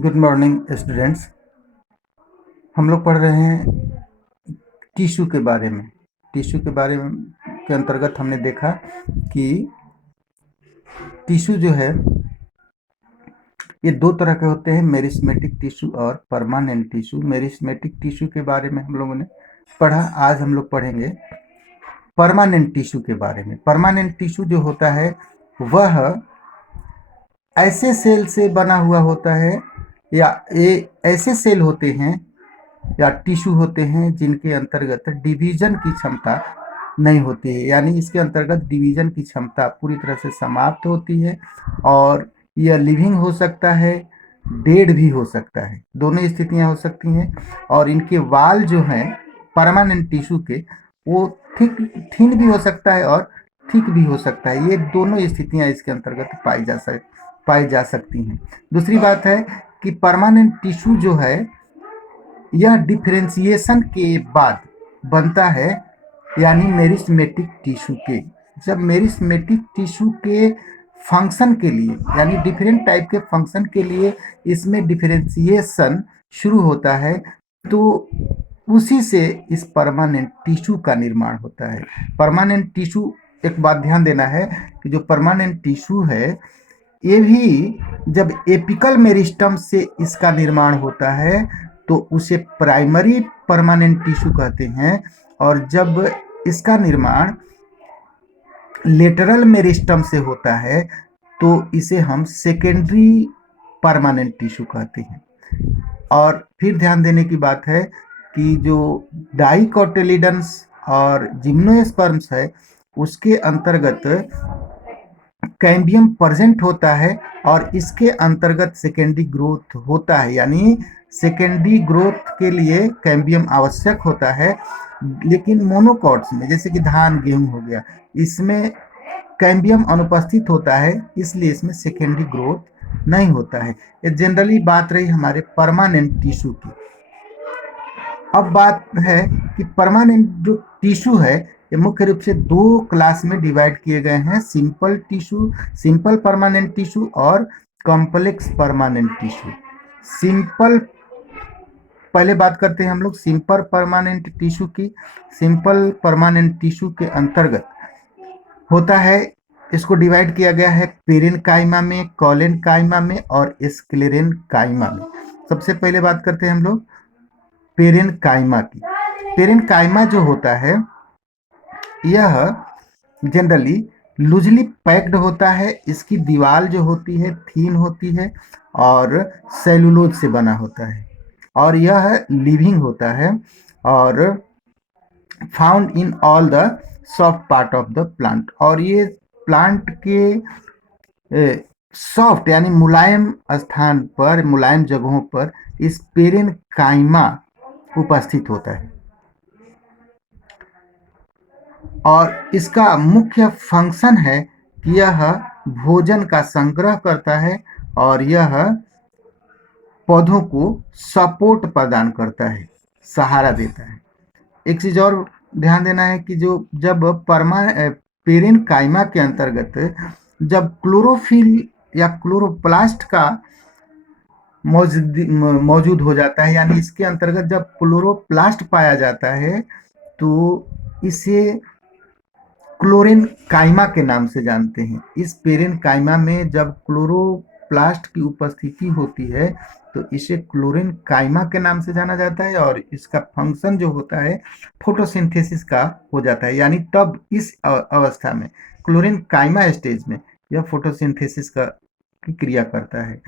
Good morning students. हम लोग पढ़ रहे हैं टिश्यू के बारे में। टिश्यू के बारे में के अंतर्गत हमने देखा कि टिश्यू जो है ये दो तरह के होते हैं, मेरिस्मेटिक टिश्यू और परमानेंट टिश्यू। मेरिस्मेटिक टिश्यू के बारे में हम लोगों ने पढ़ा। आज हम लोग पढ़ेंगे परमानेंट टिश्यू के बारे में। परमानेंट टिश्यू जो होता है वह ऐसे सेल से बना हुआ होता है या ये ऐसे सेल होते हैं या टिश्यू होते हैं जिनके अंतर्गत डिवीजन की क्षमता नहीं होती है, यानी इसके अंतर्गत डिवीजन की क्षमता पूरी तरह से समाप्त होती है और यह लिविंग हो सकता है, डेड भी हो सकता है, दोनों स्थितियां हो सकती हैं। और इनके वाल जो हैं परमानेंट टिश्यू के वो थिन भी हो सकता है और थिक भी हो सकता है। ये दोनों स्थितियां इसके अंतर्गत पाई जा सकती हैं। दूसरी बात है कि परमानेंट टिश्यू जो है यह डिफरेंशिएशन के बाद बनता है, यानी मेरिस्मेटिक टिश्यू के। जब मेरिस्मेटिक टिश्यू के फंक्शन के लिए यानी डिफरेंट टाइप के फंक्शन के लिए इसमें डिफरेंशिएशन शुरू होता है तो उसी से इस परमानेंट टिश्यू का निर्माण होता है। परमानेंट टिश्यू, एक बात ध्यान देना है कि जो परमानेंट टिश्यू है ये भी जब एपिकल मेरिस्टम से इसका निर्माण होता है तो उसे प्राइमरी परमानेंट टिश्यू कहते हैं, और जब इसका निर्माण लेटरल मेरिस्टम से होता है तो इसे हम सेकेंडरी परमानेंट टिश्यू कहते हैं। और फिर ध्यान देने की बात है कि जो डाइकोटिलिडन्स और जिम्नोस्पर्म्स है उसके अंतर्गत कैम्बियम प्रेजेंट होता है और इसके अंतर्गत सेकेंडरी ग्रोथ होता है, यानी सेकेंडरी ग्रोथ के लिए कैम्बियम आवश्यक होता है। लेकिन मोनोकॉट्स में, जैसे कि धान गेहूं हो गया, इसमें कैम्बियम अनुपस्थित होता है, इसलिए इसमें सेकेंडरी ग्रोथ नहीं होता है। ये जनरली बात रही हमारे परमानेंट टिश्यू की। अब बात है कि परमानेंट जो टिश्यू है ये मुख्य रूप से दो क्लास में डिवाइड किए गए हैं, simple tissue, simple permanent tissue और कॉम्प्लेक्स परमानेंट टिश्यू। सिंपल, पहले बात करते हैं हम लोग सिंपल परमानेंट टिश्यू की। सिंपल परमानेंट टिश्यू के अंतर्गत होता है, इसको डिवाइड किया गया है पेरेन्काइमा में, कोलेन्काइमा में और स्क्लेरेन्काइमा में। सबसे पहले बात करते हैं हम लोग पेरेन्काइमा की। पेरेन्काइमा जो होता है यह जनरली लूजली पैक्ड होता है, इसकी दीवार जो होती है थीन होती है और सेलुलोज से बना होता है, और यह लिविंग होता है और found in all the soft part of the plant. और ये प्लांट के सॉफ्ट यानी मुलायम स्थान पर, मुलायम जगहों पर इस पेरेन्काइमा उपस्थित होता है और इसका मुख्य फंक्शन है कि यह भोजन का संग्रह करता है और यह पौधों को सपोर्ट प्रदान करता है, सहारा देता है। एक चीज और ध्यान देना है कि जो जब पेरेन्काइमा के अंतर्गत जब क्लोरोफिल या क्लोरोप्लास्ट का मौजूद हो जाता है, यानी इसके अंतर्गत जब क्लोरोप्लास्ट पाया जाता है तो इसे क्लोरेन्काइमा के नाम से जानते हैं। इस पेरेन्काइमा में जब क्लोरोप्लास्ट की उपस्थिति होती है तो इसे क्लोरेन्काइमा के नाम से जाना जाता है और इसका फंक्शन जो होता है फोटोसिंथेसिस का हो जाता है, यानी तब इस अवस्था में क्लोरेन्काइमा स्टेज में यह फोटोसिंथेसिस का की क्रिया करता है।